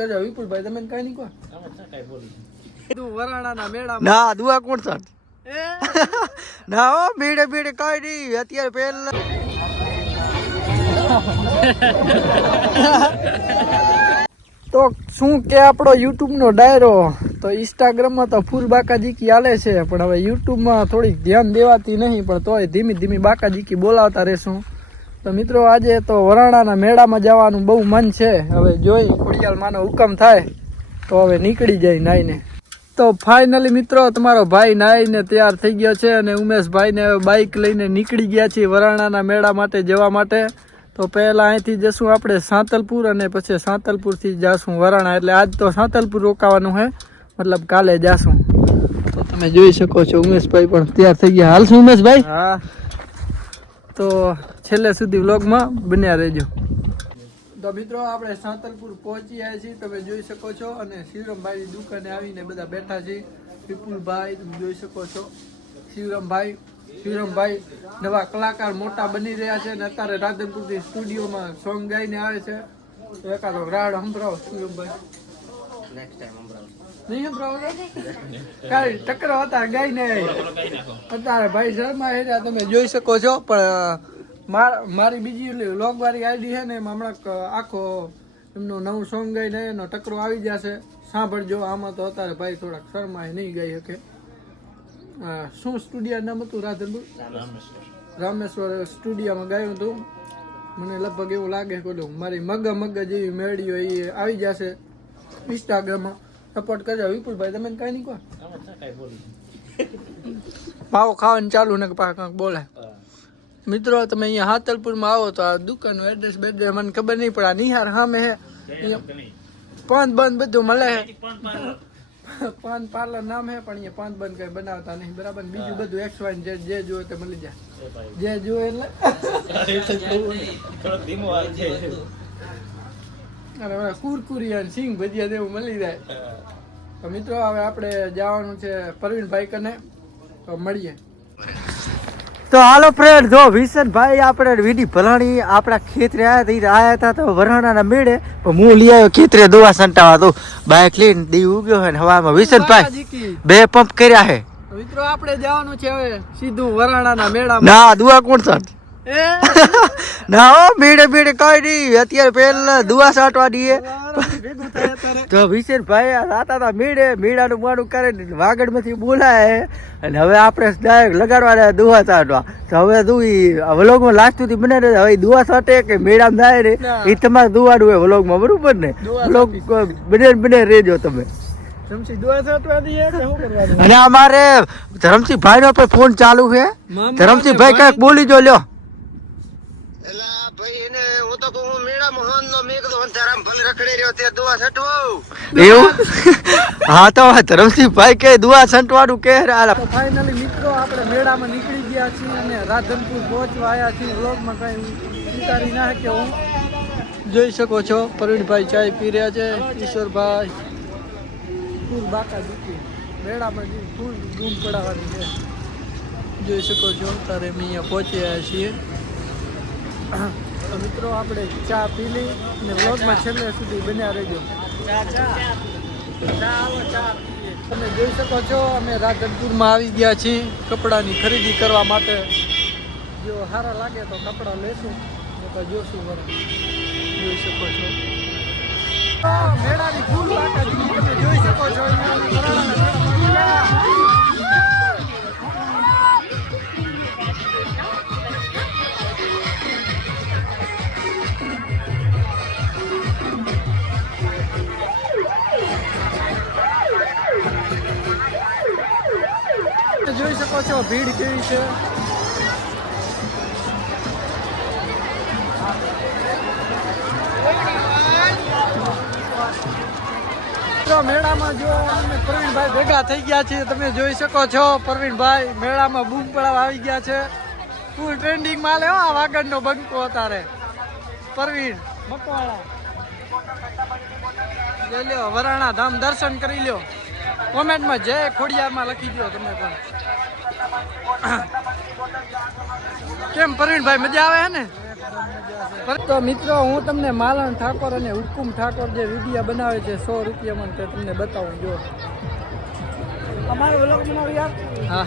કરજો વિપુલભાઈ તમે કઈ નહીં કહો. તું વરાણાના મેળા ના દુઆ કોણ સાથ ના હો ભીડે ભીડે કઈ નહીં અત્યારે પહેલા તો શું કે આપણો યુટ્યુબનો ડાયરો? તો ઇન્સ્ટાગ્રામમાં તો ફૂલ બાકાજીકી હાલે છે પણ હવે યુટ્યુબમાં થોડીક ધ્યાન દેવાતી નહીં પણ તોય ધીમી ધીમી બાકાજીકી બોલાવતા રહેશું. તો મિત્રો, આજે તો વરાણાના મેળામાં જવાનું બહુ મન છે. હવે જોઈ ખોડિયાલ માનો હુકમ થાય, તો હવે નીકળી જાય નાઈને. તો ફાઇનલી મિત્રો, તમારો ભાઈ નાઈને તૈયાર થઈ ગયો છે અને ઉમેશભાઈને હવે બાઇક લઈને નીકળી ગયા છીએ વરાણાના મેળા માટે જવા માટે. તો પહેલા અહીંથી જશું આપણે સાંતલપુર અને પછી સાંતલપુરથી જાશું વરાણા. એટલે આજ તો સાંતલપુર રોકાવાનું છે મતલબ કાલે જાશું. તો તમે જોઈ શકો છો, ઉમેશભાઈ પણ તૈયાર થઈ ગયા. હાલ શું, ઉમેશભાઈ? હા. તો છેલ્લે સુધી વ્લોગમાં બન્યા રહેજો. તો મિત્રો આપણે સાંતલપુર પહોંચી આવ્યા છીએ. તમે જોઈ શકો છો અને શિવરામભાઈની દુકાને આવીને બધા બેઠા છે. વિપુલભાઈ તમે જોઈ શકો છો. શિવરામભાઈ શિવરામભાઈ નવા કલાકાર મોટા બની રહ્યા છે અને અત્યારે રાધનપુરથી સ્ટુડિયોમાં સોંગ ગાઈને આવે છે. એકાદો રાડ સંભળાવો શિવરામભાઈ. નહીં સંભળાવો કાંઈ ટકરો હતા ગાઈને અત્યારે ભાઈ શર્મા હેર્યા તમે જોઈ શકો છો પણ મારી બીજી વાળી આઈડી છે ને એમાં હમણાં આખો એમનું નવું સોંગ ગાઈને એનો ટકરો આવી જશે. સાંભળજો આમાં તો અત્યારે ભાઈ થોડાક શર્માએ નહીં ગઈ શકે. શું સ્ટુડિયો નામ હતું રાધનપુર રામેશ્વર. સ્ટુડિયોમાં ગાયું હતું. મને લગભગ એવું લાગે કે મારી મગ મગ જેવી મેળીઓ એ આવી જશે ઇન્સ્ટાગ્રામમાં સપોર્ટ કરજો. વિપુલભાઈ તમે કઈ નહીં કહો. માવો ખાવાનું ચાલુ ને પાછા કાંઈક બોલે મિત્રો તમે અહીંયા હાતલપુરમાં આવો તો આ દુકાનનું એડ્રેસ બેડ્રેસ મને ખબર નહીં પણ આ નિહાર સામે હે પાંચ બંધ બધું મળે હે પાન પાર્લર. નામ હે પણ અહીંયા પાંચ બંધ કઈ બનાવતા નહીં. બરાબર? બીજું બધું એક્સ વાય જે જે જોવે તે મળી જાય. જે જોવે એટલે. અરે મને કુરકુરી અને સિંગ ભજીયા જેવું મળી જાય. તો મિત્રો હવે આપણે જવાનું છે પ્રવીણભાઈ કને તો મળીએ. તો હાલો ફ્રેન્ડ જો વિશનભાઈ આપણે વીડી ભલાણી આપણા ખેતરે આવ્યા હતા આયા હતા તો વરાણાના મેળે પણ હું લઈ આવ્યો ખેતરે દવા સંટાવા તો બાઇક લઈને દી ઉગ્યો હોય ને હવામાં. વિશનભાઈ બે પંપ કર્યા છે મિત્રો આપણે જવાનું છે હવે સીધું વરાણાના મેળામાં. ના દુઆ કોણ સાથ ના હો ભીડે બીડે કઈ નહીં. અત્યારે પેલા દુવા સાટવા દઈએ. અત્યારે તો વિશેષભાઈ ભાઈ રાતા તા મીડે મીડાનું માનું કરે વાગડમાંથી બોલાય અને હવે આપણે ડાયરેક્ટ લગાડવાના દુવા સાટવા. તો હવે તું એ વ્લોગમાં લાસ્ટ સુધી બને હવે દુવા સાટે કે મેળામાં જાય ને. એ તમારે દુવાડું હોય વ્લોગમાં બરોબર ને? વ્લોગ બને બને રેજો તમે. અને અમારે ધરમસિંહ ભાઈ નો પણ ફોન ચાલુ છે. ધરમસિંહ ભાઈ કંઈક બોલી જો લ્યો. તો હું મેળા મોહન નો મેં દો અંધારામ ભલે રખડી રહ્યો તે દુઆ છટવો એવું? હા તો ધરમસિંહ ભાઈ કે દુઆ છંટવાનું કે તો ફાઇનલી મિત્રો આપણે મેળામાં નીકળી ગયા છીએ અને રાધનપુર પહોંચવા આવ્યા છીએ. વ્લોગમાં કઈ ઉતારી ના કે હું. જોઈ શકો છો પ્રવીણભાઈ ચાય પી રહ્યા છે ઈશ્વરભાઈ ફૂલ બાકા દુખી. મેળામાં ફૂલ ધૂમ પડાવવાની છે. જોઈ શકો છો તારે અમે અહીંયા પહોંચ્યા છીએ. તો મિત્રો આપણે ચા પી લઈ અને વ્લોગમાં છેલ્લે સુધી બન્યા રહેજો. તમે જોઈ શકો છો અમે રાધનપુરમાં આવી ગયા છીએ કપડાની ખરીદી કરવા માટે. જો સારા લાગે તો કપડાં લેશું તો જોશું વરસ. જોઈ શકો છો. મેળાની શકો છો ભીડ કેવી છે? તો મેળામાં જો અમે પ્રવીણભાઈ ભેગા થઈ ગયા છીએ, તમે જોઈ શકો છો, પ્રવીણભાઈ મેળામાં બૂમ પડાવ આવી ગયા છે. ફૂલ ટ્રેન્ડિંગમાં લેવા આ વાગડનો બંકો અત્યારે. પ્રવીણ મકવાળા લ્યો, વરાણા ધામ દર્શન કરી લ્યો. કોમેન્ટમાં જય ખોડિયારમાં લખી દો તમે પણ. કેમ પ્રવીણભાઈ મજા આવે ને? તો મિત્રો હું તમને માલણ ઠાકોર અને હુકુમ ઠાકોર જે વિડીયા બનાવે છે સો રૂપિયામાં તે તમને બતાવું જો. અમારો વ્લોગ બનાવો યાર હા.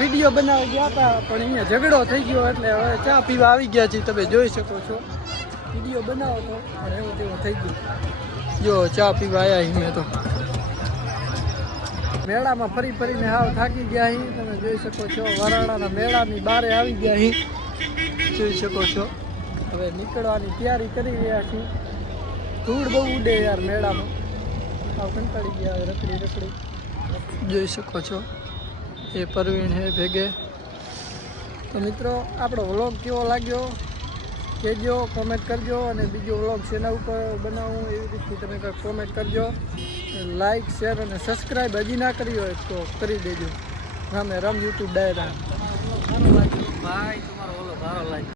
વીડિયો બનાવવા ગયા હતા, પણ અહીંયા ઝઘડો થઈ ગયો એટલે હવે ચા પીવા આવી ગયા છીએ. તમે જોઈ શકો છો. વીડિયો બનાવો તો, પણ એવું તેવું થઈ ગયું. જો, ચા પીવા આવ્યા અહીંયા તો. મેળામાં ફરી ફરીને હાવ થાકી ગયા અહીં તમે જોઈ શકો છો વરાણાના મેળાની બારે આવી ગયા અહીં જોઈ શકો છો. હવે નીકળવાની તૈયારી કરી રહ્યા છીએ. ધૂળ બહુ ઉડે યાર મેળામાં આવ કંટાળી ગયા રખડી રખડી. જોઈ શકો છો. એ પરવીણ હે ભેગે. તો મિત્રો, આપણો વ્લોગ કેવો લાગ્યો? કહેજો કોમેન્ટ કરજો અને બીજો વ્લોગ શેના ઉપર બનાવવું એવી રીતથી તમે કંઈક કોમેન્ટ કરજો. લાઈક શેર અને સબસ્ક્રાઈબ હજી ના કરી હોય તો કરી દેજો. રામે રામ યુટ્યુબ ડાયરા. ભાઈ તમારો ઓલો ભારો લાઈક